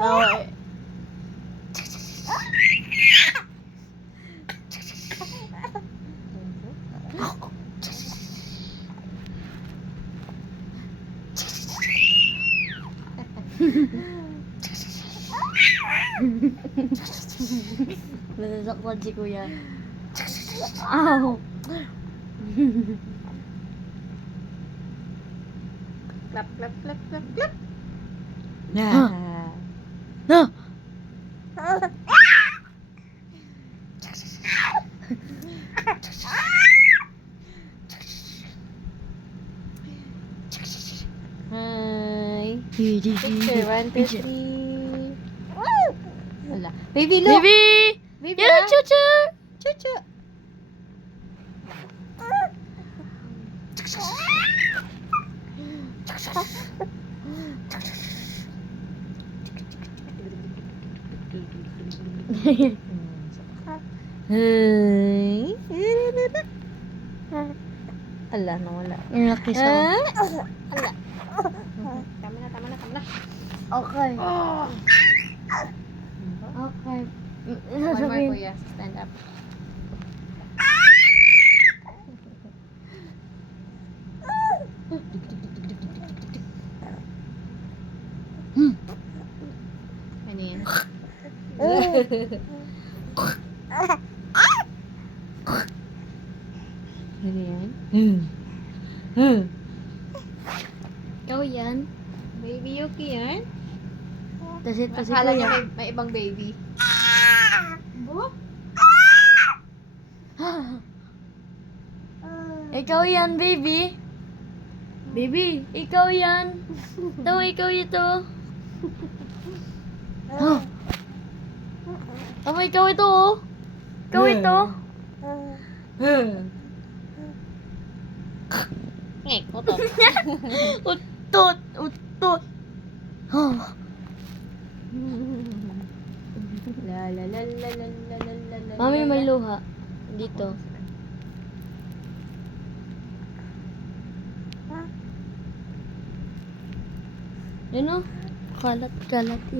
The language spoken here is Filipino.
No. Nasasaktan si kuya. Ow! Clap, clap, clap, clap, clap. Ah. No! Hi. Picture, Picture, 1, 2, 3. Wala. Baby, look. Baby! Baby, Yeah, chuchu! Chuchu. Hi. Ala, nawala. Laki sa... Ala. Tama na, tama na, tama na. Okay. Oh. Okay. One more, Sasabihin. kuya. Stand up. Ano yan? Ano yan? Ikaw yan. Baby Yuki yan? Tas ito si Akala niya kuya. may ibang baby. Ikaw yan, baby. Baby, ikaw yan. Ikaw ito. Ikaw ito, oh. Ikaw ito. Utot. Utot, utot. La la la la la la la la la. Mami, may luha. Dito. Yan, oh. Kalat, kalat eh.